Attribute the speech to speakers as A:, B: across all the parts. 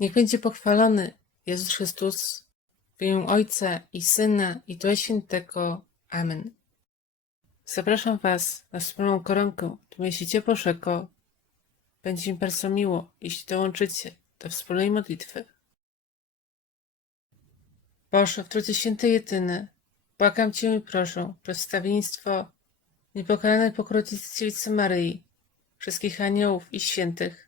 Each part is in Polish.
A: Niech będzie pochwalony Jezus Chrystus w imię Ojca i Syna i Ducha Świętego. Amen. Zapraszam Was na wspólną koronkę w mieście Bożego. Będzie mi bardzo miło, jeśli dołączycie do wspólnej modlitwy. Boże, w Trójcy Świętej Jedyny, błagam Cię i proszę przedstawieństwo niepokalanej pokrowicy Dziewicy Maryi, wszystkich aniołów i świętych,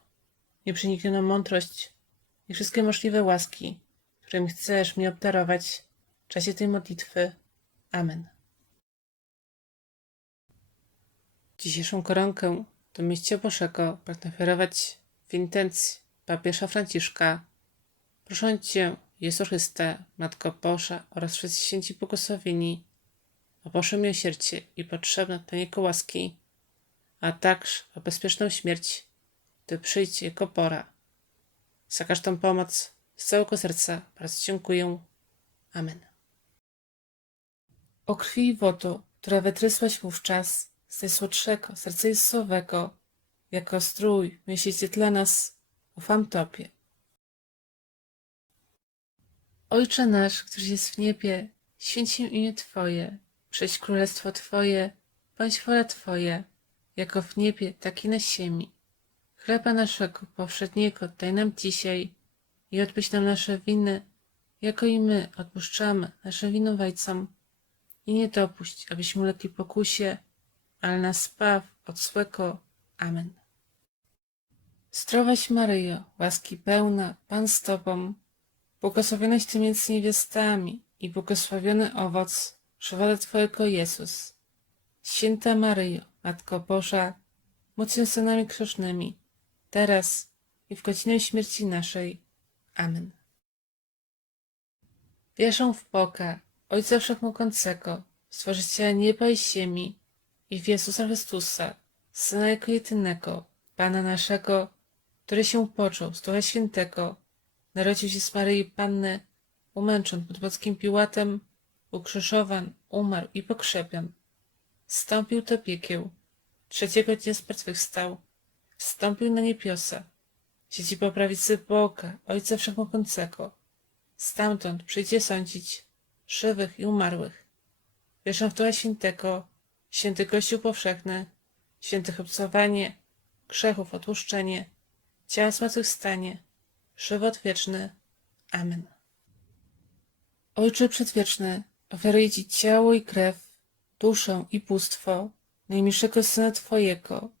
A: nieprzeniknioną mądrość i wszystkie możliwe łaski, którymi chcesz mnie obdarować w czasie tej modlitwy. Amen. Dzisiejszą koronkę do mieścia Bożego pragnę ofiarować w intencji papieża Franciszka. Proszę Cię, Jezu Chryste, Matko Boża oraz wszyscy święci błogosławieni, o Boże miłosierdzie i potrzebne dla łaski, a także o bezpieczną śmierć, gdy przyjdzie Jego pora. Za każdą pomoc z całego serca bardzo dziękuję. Amen. O krwi i wodu, która wytrysłaś wówczas z najsłodszego serca Jezusowego, jako strój miesięcy dla nas, ufam Tobie. Ojcze nasz, któryś jest w niebie, święć się imię Twoje, przyjdź królestwo Twoje, bądź wola Twoja, jako w niebie, tak i na ziemi. Chleba naszego powszedniego daj nam dzisiaj i odpuść nam nasze winy, jako i my odpuszczamy naszym winowajcom. I nie dopuść, abyśmy ulegli pokusie, ale nas spaw od złego. Amen. Zdrowaś Maryjo, łaski pełna, Pan z Tobą, błogosławionaś Ty między niewiastami i błogosławiony owoc żywota Twojego Jezus. Święta Maryjo, Matko Boża, módl się za nami grzesznymi, teraz i w godzinę śmierci naszej. Amen. Wierzę w Boga, Ojca Wszechmogącego, Stworzyciela nieba i ziemi i w Jezusa Chrystusa, Syna Jego jedynego, Pana naszego, który się począł z Ducha Świętego, narodził się z Maryi Panny, umęczon pod Podskim Piłatem, ukrzyżowan, umarł i pokrzepion. Wstąpił do piekieł, trzeciego dnia zmartwychwstał, wstąpił na niebiosa, siedzi po prawicy Boga, Ojca Wszechmogącego. Stamtąd przyjdzie sądzić żywych i umarłych. Wierzę w Ducha Świętego, święty Kościół powszechny, świętych obcowanie, grzechów odłuszczenie, ciała zmartwychwstanie, żywot wieczny. Amen. Ojcze Przedwieczny, ofiaruję Ci ciało i krew, duszę i bóstwo najmilszego Syna Twojego,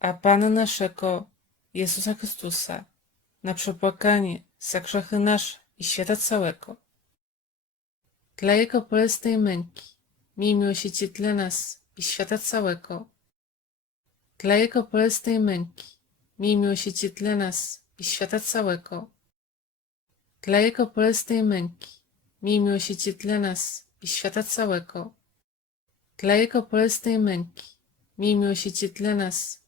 A: a Pana naszego, Jezusa Chrystusa, na przepłakanie za grzechy nasze i świata całego. Dla Jego bolesnej męki, miej miłosierdzie dla nas i świata całego. Dla Jego bolesnej męki, miej miłosierdzie dla nas i świata całego. Dla Jego bolesnej męki, miej miłosierdzie dla nas i świata całego. Dla Jego bolesnej męki, miej miłosierdzie dla nas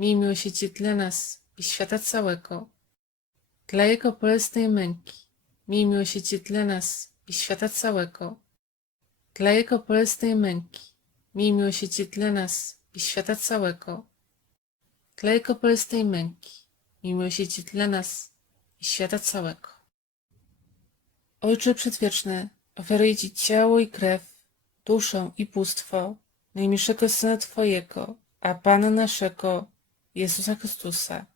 A: miej miłosierdzie dla nas i świata całego. Dla Jego bolesnej męki, miej miłosierdzie dla nas i świata całego. Dla Jego bolesnej męki, miej miłosierdzie dla nas i świata całego. Dla Jego bolesnej męki, miej miłosierdzie dla nas i świata całego. Ojcze Przedwieczny, ofiaruję Ci ciało i krew, duszę i bóstwo najmilszego Syna Twojego, a Pana naszego, Jezusa Chrystusa,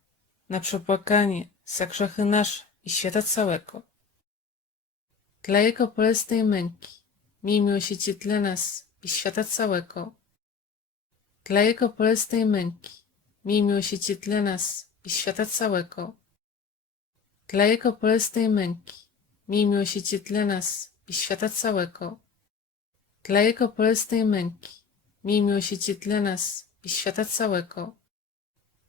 A: na przepłakanie za grzechy nasze i świata całego. Dla Jego bolesnej męki, miej miłosierdzie dla nas i świata całego. Dla Jego bolesnej męki, miej miłosierdzie dla nas i świata całego. Dla Jego bolesnej męki, miej miłosierdzie dla nas i świata całego. Dla Jego bolesnej męki, miej miłosierdzie dla nas i świata całego.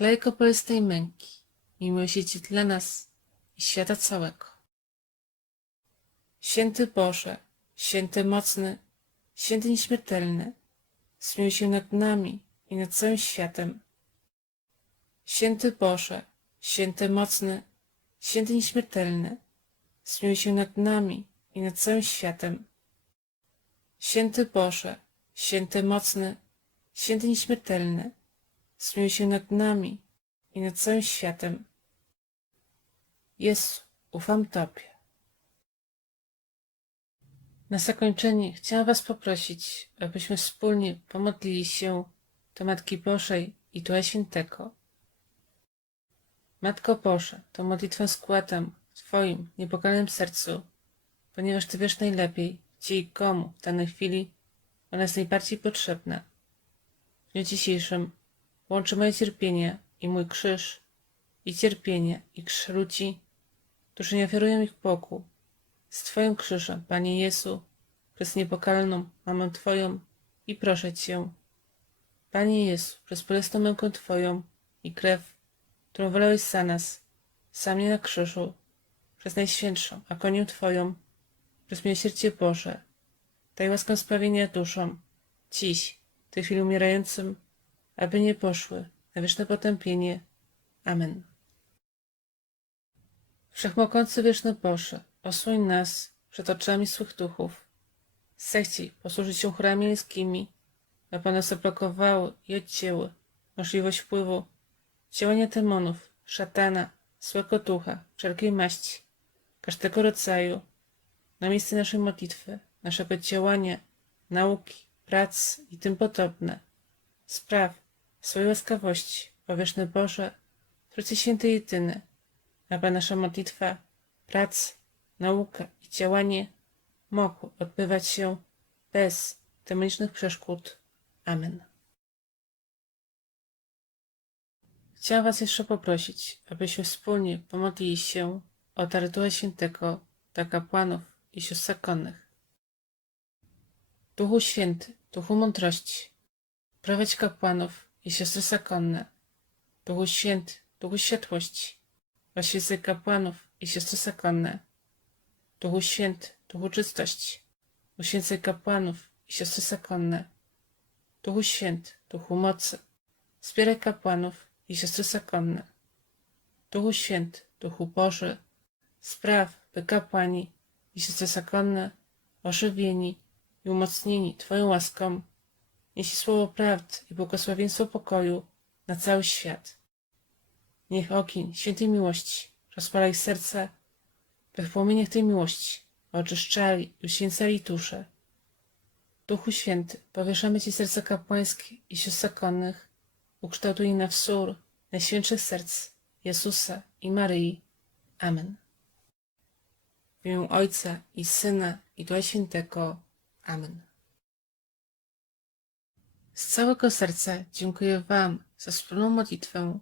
A: Dla Jego bolesnej męki, miłosierdzie dla nas i świata całego. Święty Boże, święty mocny, święty nieśmiertelny, zmiłuj się nad nami i nad całym światem. Święty Boże, święty mocny, święty nieśmiertelny, zmiłuj się nad nami i nad całym światem. Święty Boże, święty mocny, święty nieśmiertelny, zmiłuj się nad nami i nad całym światem. Jezu, ufam Tobie. Na zakończenie chciałam Was poprosić, abyśmy wspólnie pomodlili się do Matki Bożej i Ducha Świętego. Matko Boża, to modlitwę składam w Twoim niepokalnym sercu, ponieważ Ty wiesz najlepiej, gdzie i komu w danej chwili ona jest najbardziej potrzebna. W dniu dzisiejszym łączy moje cierpienie i mój krzyż, i cierpienie i krzyż ludzi, którzy nie ofiarują ich Bogu, z Twoim krzyżem, Panie Jezu, przez niepokalną Mamę Twoją i proszę Cię, Panie Jezu, przez bolesną mękę Twoją i krew, którą wylałeś za nas, za mnie na krzyżu, przez Najświętszą agonię Twoją, przez miłosierdzie Boże, daj łaskę sprawienia duszom, dziś, w tej chwili umierającym, aby nie poszły na wieczne potępienie. Amen. Wszechmogący wieczny Boże, osłoń nas przed oczami swych duchów. Zechciej posłużyć się chórami anielskimi, aby one zablokowały i odcięły możliwość wpływu działania demonów, szatana, złego ducha, wszelkiej maści, każdego rodzaju, na miejsce naszej modlitwy, naszego działania, nauki, prac i tym podobne. Spraw swojej łaskawości, powieszny Boże, Trójcy Święty Jedyny, aby nasza modlitwa, praca, nauka i działanie mogły odbywać się bez demonicznych przeszkód. Amen. Chciałam Was jeszcze poprosić, abyśmy wspólnie pomodlili się o Ducha Świętego dla kapłanów i sióstr zakonnych. Duchu Święty, Duchu Mądrości, prowadź kapłanów siostry zakonne. Duchu Święty, Duchu Światłości, oświecaj kapłanów i siostry zakonne. Duchu Święty, Duchu Czystości, uświęcaj kapłanów i siostry zakonne. Duchu Święty, Duchu Mocy, wspieraj kapłanów i siostry zakonne. Duchu Święty, Duchu Boży, spraw, by kapłani i siostry zakonne, ożywieni i umocnieni Twoją łaską, nieśli słowo prawdy i błogosławieństwo pokoju na cały świat. Niech ogień świętej miłości rozpala ich serca, by w płomieniach tej miłości oczyszczali i uświęcali dusze. Duchu Święty, powieszamy Ci serca kapłańskie i sióstr ukształtuj na wzór najświętszych serc Jezusa i Maryi. Amen. W imię Ojca i Syna i Ducha Świętego. Amen. Z całego serca dziękuję Wam za wspólną modlitwę.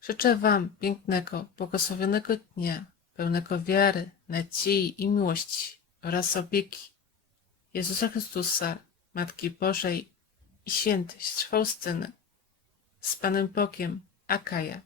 A: Życzę Wam pięknego, błogosławionego dnia, pełnego wiary, nadziei i miłości oraz opieki Jezusa Chrystusa, Matki Bożej i Świętej Siostry. Z Panem Bogiem, Akaja.